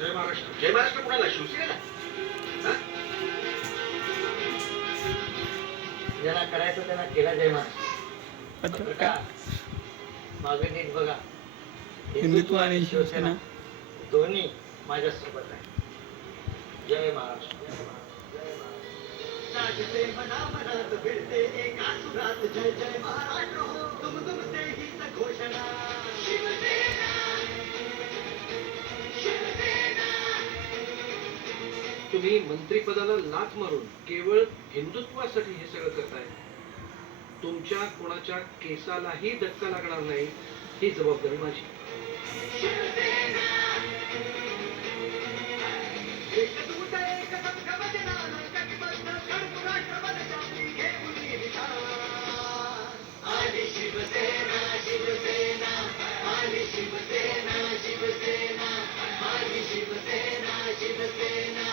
जय महाराष्ट्र. जय महाराष्ट्र कुणाला? शिवसेनेला? हा? ज्याला करायचं त्याला केला जय महाराष्ट्र. आता काय मागे नीट बघा, हिंदुत्व आणि शिवसेना दोन्ही माझ्या सोबत आहे. जय महाराष्ट्र. जय महाराष्ट्र. जय महाराष्ट्र. जागते मना मनात भिडते एका सुरात जय जय महाराष्ट्र हो, तुमते हीच घोषणा. शिवसेना, शिवसेना. तुम्ही मंत्रिपदाला लाथ मारून केवळ हिंदुत्वासाठी हे सगळं करताय. तुमच्या कोणाच्या केसालाही धक्का लागणार नाही ही जबाबदारी माझी. शिवसेना. एकजूट एक संघ वचनानं कटिबद्ध खडू राष्ट्रपतीची घेऊन विचार. आली शिवसेना, शिवसेना, आली शिवसेना, शिवसेना, आली शिवसेना, शिवसेना,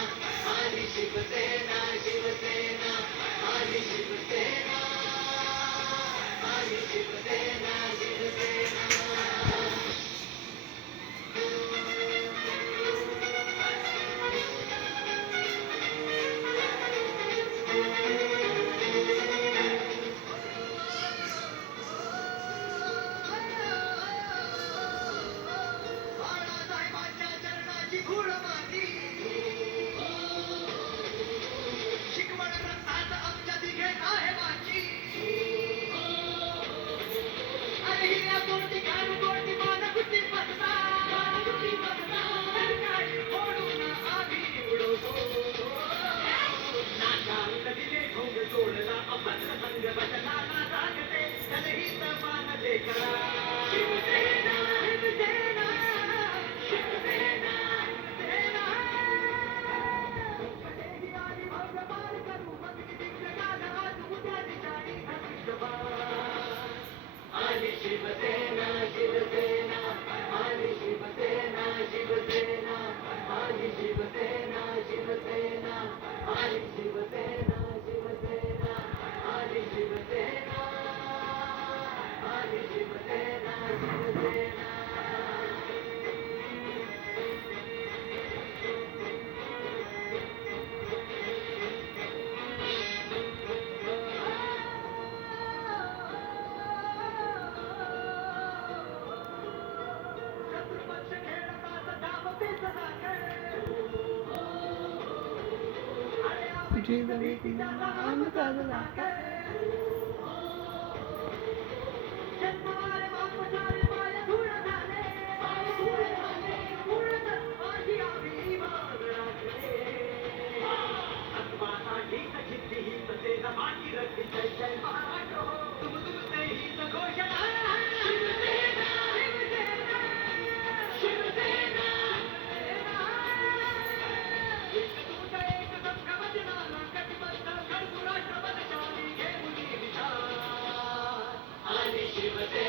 आली शिवसेना, शिवसेना, आली शिवसेना, आली शिवसेना, शिवसेना. बाळासाहेबांच्या चरणाची धूळ माती. शिकवण रक्तात आमच्या दिघेत आहे माझी. अरे हिऱ्या कोणती घालू कोणती मानकुटी बसता. सरकारी फोडून आम्ही उडवतो. नाकात दिले ढोंग सोडला अभद्र संघ बदलाला जागते जनहित मानले करा. शिवसेना, शिवसेना, शिवसेना, शिवसेना. कधीही आली भव्यमान करू मस्ती दिग्गजाला आज उद्या दिशाही धनुष्यबाण. आली शिवसेना, शिवसेना, आली शिवसेना, शिवसेना, आली शिवसेना, शिवसेना, आली शिवसेना, शिवसेना, आली शिवसेना, आली शिवसेना, शिवसेना. शत्रुपक्ष खेळतात धावते सदाकडे. अरे आपली भीती त्याला आमचाच लाकडे. जन्मारे बापचारे माय धूळ झाले. धूळ झाले, धूळच माझी आम्ही मागणारे. आत्मासाठी कचित्ती ही सतेना माझी रक्ती जय जय महाराष्ट्र हो, तुमते हीच घोषणा. शिवसेना, शिवसेना, शिवसेना, एकजूट एक संघ वचनानं कटिबद्ध खडू राष्ट्रपतीची घेऊन विचार. आली शिवसेना.